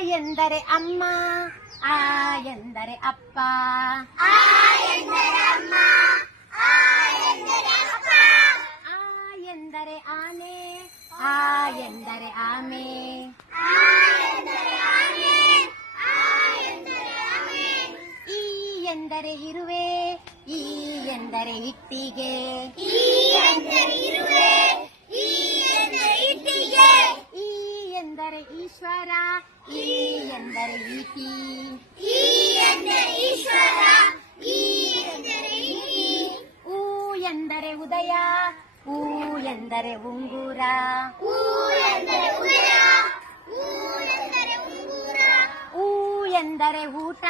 ಎಂದರೆ ಅಮ್ಮ, ಆ ಎಂದರೆ ಅಪ್ಪ, ಆ ಎಂದರೆ ಅಮ್ಮ, ಆ ಎಂದರೆ ಅಪ್ಪ. ಆ ಎಂದರೆ ಆನೆ, ಆ ಎಂದರೆ ಆಮೆ, ಆ ಎಂದರೆ ಆನೆ, ಆ ಎಂದರೆ ಆಮೆ. ಈ ಎಂದರೆ ಇರುವೆ, ಈ ಎಂದರೆ ಇಟ್ಟಿಗೆ, ಈ ಎಂದರೆ ಇರುವೆ, ಈ ಎಂದರೆ ಇಟ್ಟಿಗೆ. ಈ ಎಂದರೆ ಈಶ್ವರ, ಈ ಎಂದರೆ ಈಟಿ, ಈ ಎಂದರೆ ಈಶ್ವರ, ಈ ಎಂದರೆ ಈಟಿ. ಊ ಎಂದರೆ ಉದಯ, ಊ ಎಂದರೆ ಉಂಗುರ, ಊ ಎಂದರೆ ಉದಯ, ಊ ಎಂದರೆ ಉಂಗುರ. ಊ ಎಂದರೆ ಊಟ,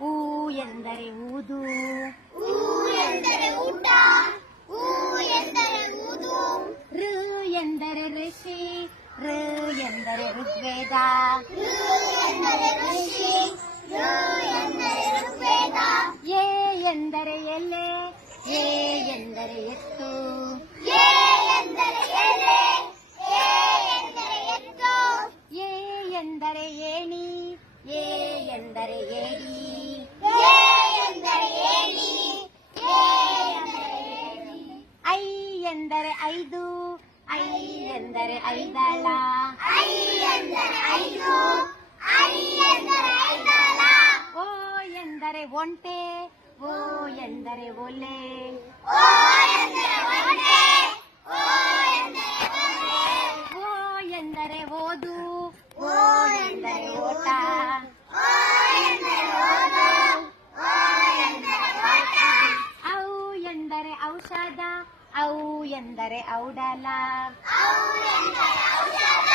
ಊ ಎಂದರೆ ಊದು, ಊ ಎಂದರೆ ಊಟ, ಊ ಎಂದರೆ ಊದು. ಋ ಎಂದರೆ ಋಷಿ, ಋ ಎಂದರೆ ಋಗ್ವೇದ, ಋ ಎಂದರೆ ಋಷಿ, ಋ ಎಂದರೆ ಋಗ್ವೇದ. ಎ ಎಂದರೆ ಎಲೆ, ಎ ಎಂದರೆ ಎತ್ತು, ಎ ಎಂದರೆ ಎಲೆ, ಎ ಎಂದರೆ ಎತ್ತು. ಎ ಎಂದರೆ ಏಣಿ, ಎ ಎಂದರೆ ಏಡಿ, ಎ ಎಂದರೆ ಏಣಿ, ಎ ಎಂದರೆ ಏಣಿ. ಐ ಎಂದರೆ ಐದು, ಐ ಎಂದರೆ ಐದಳ, ಐ ಎಂದರೆ ಐದು, ಐ ಎಂದರೆ ಐದಳ. ಓ ಎಂದರೆ ಒಂಟೆ, ಓ ಎಂದರೆ ಒಲೆ, ಓ ಎಂದರೆ ಒಂಟೆ, ಓ ಎಂದರೆ ಒಲೆ. ಓ ಎಂದರೆ ಓದು, ಓ ಓ ಎಂದರೆ ಎಂದರೆ ಓಟ, ಓ ಎಂದರೆ ಓದು, ಓ ಎಂದರೆ ಓಟ. ಔ ಎಂದರೆ ಔಷಧ, ಔ ಎಂದರೆ ಔಡಲ, ಔ ಎಂದರೆ ಔಷಧ,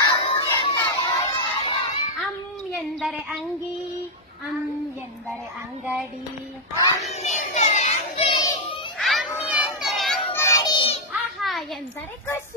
ಔ ಎಂದರೆ ಔಷಧ. ಅಂ ಎಂದರೆ ಅಂಗಿ, ಅಂ ಎಂದರೆ ಅಂಗಡಿ, ಅಂ ಎಂದರೆ ಅಂಗಿ, ಅಂ ಎಂದರೆ ಅಂಗಡಿ. ಆಹಾ ಎಂದರೆ ಖುಷಿ.